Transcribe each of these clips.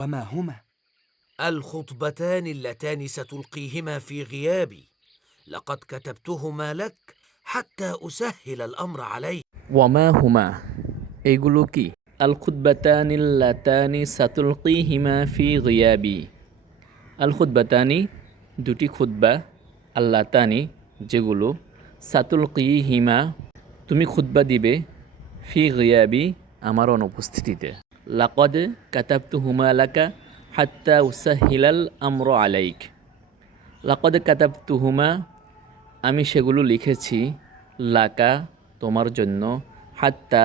وما هما الخطبتان اللتان ستلقيهما في غيابي لقد كتبتهما لك حتى اسهل الامر عليك ওয়ামা হুমা এগুলো কি আল খুদ্বাতানিল্লাতানি সাতুলকিহিমা ফি গিয়াবি আল খুদ্বাতানি দুটি খুদ্বা আল্লাতানি যেগুলো সাতুলকিহিমা তুমি খুদ্বা দিবে ফি গিয়াবি আমার অনুপস্থিতিতে লাকদ কাতাবতু হুমা আলাকা হাত্তা উসা হিলাল আমর আলাইক লাকদ কাতাবতু হুমা আমি সেগুলো লিখেছি লাকা তোমার জন্য হাত্তা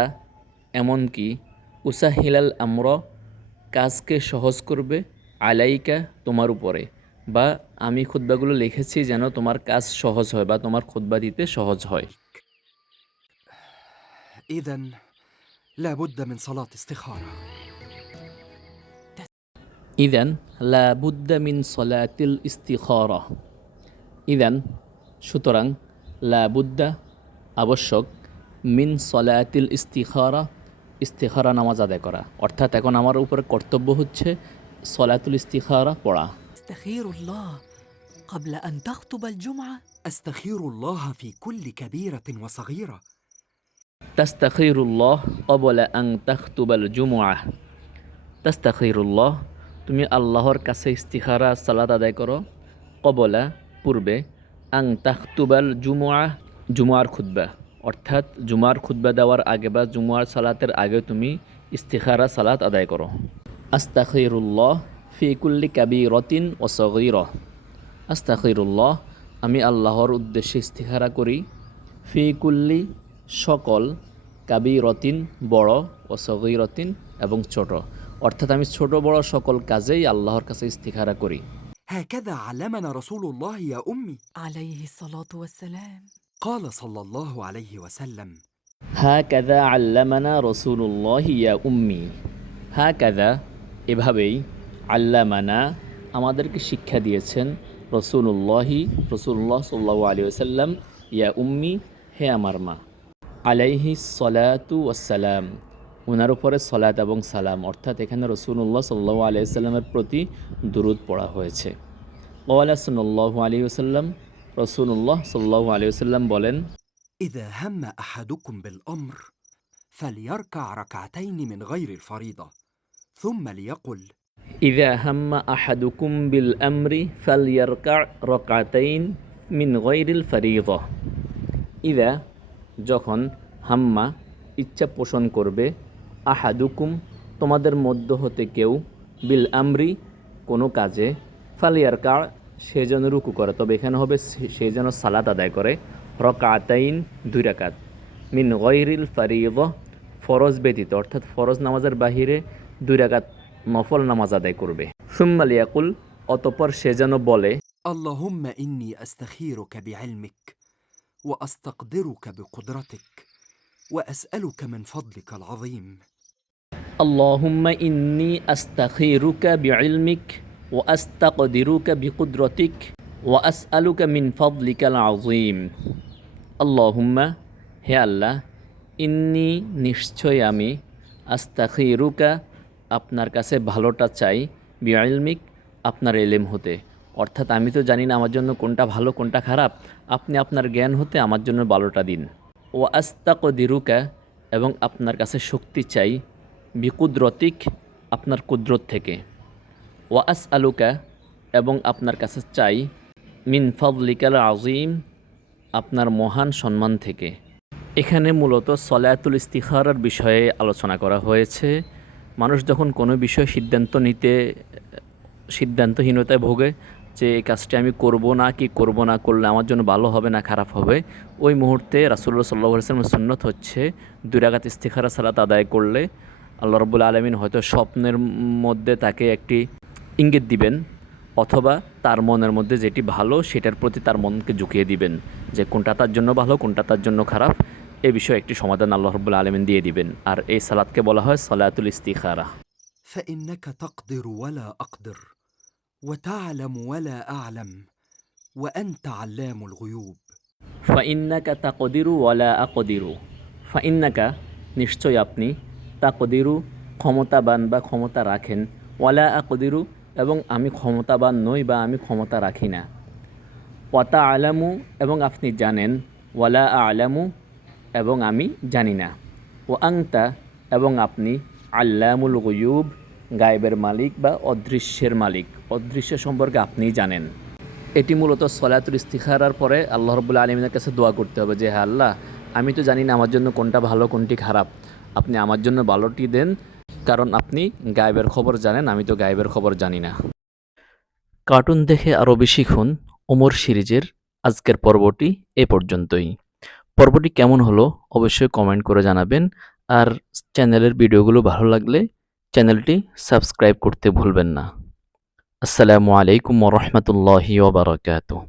এমনকি উসা হিলাল আমর কাজকে সহজ করবে আলাইকা তোমার উপরে বা আমি খুদ্বাগুলো লিখেছি যেন তোমার কাজ সহজ হয় বা তোমার খুদ্বা দিতে সহজ হয়। لا بد من صلاة استخارة ইদান লা বুদ্দা মিন সলাতিল ইস্তিখর ইদান সুতরাং লা বুদ্দা আবশ্যক মিন সলাতিল ইস্তিখারা ইস্তিখারা নামাজ আদায় করা অর্থাৎ এখন আমার উপরে কর্তব্য হচ্ছে সলাতুল ইস্তিখারা পড়া استخير الله قبل أن تخطب الجمعة أستخير الله في كل كبيرة وصغيرة তাস্তাখিরুল্লাহ কবলা আং তাখতুবাল জুমুআহ তাস্তাখিরুল্লাহ, তুমি আল্লাহর কাছে ইস্তিখারা, সালাত আদায় করো। কবলা পূর্বে আং তাখতুবাল জুমুআহ জুমুয়ার খুদ্া অর্থাৎ জুমার খুদ্া দেওয়ার আগে বা জুমুয়ার সালাতের আগে তুমি ইস্তিখারা, সালাত আদায় করো। আস্তাখিরুল্লাহ ফি কুল্লি কাবি রতিন ও সগির। আস্তাখিরুল্লাহ, আমি আল্লাহর উদ্দেশ্যে ইস্তিখারা করি। ফি কুল্লি সকল কাবি রতিন বড় ও সগই রতিন এবং ছোট অর্থাৎ আমি ছোট বড় সকল কাজেই আল্লাহর কাছে ইস্তিখারা করি هكذا علمنا رسول الله يا أمي عليه الصلاة والسلام قال صلى الله عليه وسلم হা কাদা আল্লামানা রসুল্লাহ ইয়া উম্মি হা কাদা এভাবেই আল্লামানা আমাদেরকে শিক্ষা দিয়েছেন রসুল্লাহি রসুল্লাহ সাল্লাহ আলী আসাল্লাম ইয়া উম্মি হে আমার মা আলাইহি সলাতু ওয়াসালাম ওনার উপরে সলাত এবং সালাম অর্থাৎ এখানে রসুল্লাহ সাল্লাহ আলিয়াল্লামের প্রতি দুরুদ পড়া হয়েছে ওয়ালা সাল্লাহ আলী আসাল্লাম রসুল্লাহ সাল্লাহ আলী আসাল্লাম বলেন إذا هم أحدكم بالأمر فليركع ركعتين من غير الفريضة ثم ليقل إذا هم أحدكم بالأمر فليركع ركعتين من غير الفريضة إذا যখন হাম্মা ইচ্ছা পোষণ করবে, আহাদুকুম, তোমাদের মধ্য হতে কেউ, বিল আমরি, কোনো কাজে ফালিয়ার কার সে যেন রুকু করে। তবে এখানে হবে সে যেন সালাদ আদায় করে। রকাতাইন, দুই রাকাত। মিন গৈরিল ফারিব ফরজ ব্যতীত, অর্থাৎ ফরজ নামাজের বাহিরে দুই রাকাত নফল নামাজ আদায় করবে। সুম্মালিয়াকুল অতপর সে যেন বলে, আল্লাহুম্মা ইন্নি আস্তাখিরুকা বিইলমিক। وأستقدرك بقدرتك وأسألك من فضلك العظيم اللهم إني أستخيرك بعلمك وأستقدرك بقدرتك وأسألك من فضلك العظيم اللهم হে আল্লাহ ইন্নি নিশ্চয় আমি আস্তাখিরুকা আপনার কাছে ভালোটা চাই বিআলমিক আপনার এলেম হতে অর্থাৎ আমি তো জানি না আমার জন্য কোনটা ভালো, কোনটা খারাপ। আপনি আপনার জ্ঞান হতে আমার জন্য ভালোটা দিন। ও আস্তাক দিরুকা এবং আপনার কাছে শক্তি চাই। বিকুদ্রতিক, আপনার কুদরত থেকে। ওয়াস আলুকা এবং আপনার কাছে চাই। মিন ফদলিকাল আজিম আপনার মহান সম্মান থেকে। এখানে মূলত সলায়াতুল ইস্তিখারার বিষয়ে আলোচনা করা হয়েছে। মানুষ যখন কোনো বিষয়ে সিদ্ধান্ত নিতে, সিদ্ধান্তহীনতায় ভোগে যে এই কাজটি আমি করব না কি করব না করলে আমার জন্য ভালো হবে না খারাপ হবে ওই মুহূর্তে রাসুল্লাহ সাল্লাহ আসলামের সুন্নত হচ্ছে দুই রাগাত ইস্তিখারা সালাত আদায় করলে আল্লাহ রবুল আলমিন হয়তো স্বপ্নের মধ্যে তাকে একটি ইঙ্গিত দিবেন অথবা তার মনের মধ্যে যেটি ভালো সেটার প্রতি তার মনকে ঝুঁকিয়ে দিবেন যে কোনটা তার জন্য ভালো কোনটা তার জন্য খারাপ এ বিষয়ে একটি সমাধান আল্লাহ রবুল আলমিন দিয়ে দিবেন আর এই সালাদকে বলা হয় সালাতুল ইস্তিখারা فإنك تقدر ولا أقدر وتعلم ولا أعلم وأنت علام الغيوب ফাইন্নাকা তাকদিরু ওয়ালা আকদিরু ফাইন্নাকা নিশ্চয় আপনি তাকদিরু ক্ষমতাবান বা ক্ষমতা রাখেন ওয়ালা আকদিরু এবং আমি ক্ষমতাবান নই বা আমি ক্ষমতা রাখি না ওয়াতা আলামু এবং আপনি জানেন ওয়ালা আলামু এবং আমি জানি না ও আংতা এবং আপনি আল্লামুল গয়ুব গায়েবের মালিক বা অদৃশ্যের মালিক। অদৃশ্য সম্পর্কে আপনিই জানেন। এটি মূলত সলাতুল ইস্তিখারার পরে আল্লাহ রবুল্লা আলমিনের কাছে দোয়া করতে হবে যে হ্যাঁ আল্লাহ, আমি তো জানি না আমার জন্য কোনটা ভালো, কোনটি খারাপ। আপনি আমার জন্য ভালোটি দেন, কারণ আপনি গায়েবের খবর জানেন, আমি তো গায়েবের খবর জানি না। কার্টুন দেখে আরও বেশি খুন ওমর সিরিজের আজকের পর্বটি এ পর্যন্তই। পর্বটি কেমন হলো অবশ্যই কমেন্ট করে জানাবেন, আর চ্যানেলের ভিডিওগুলো ভালো লাগলে চ্যানেলটি সাবস্ক্রাইব করতে ভুলবেন না। আসসালামু আলাইকুম রহমতুল্লাহি ওবরাকাতুহ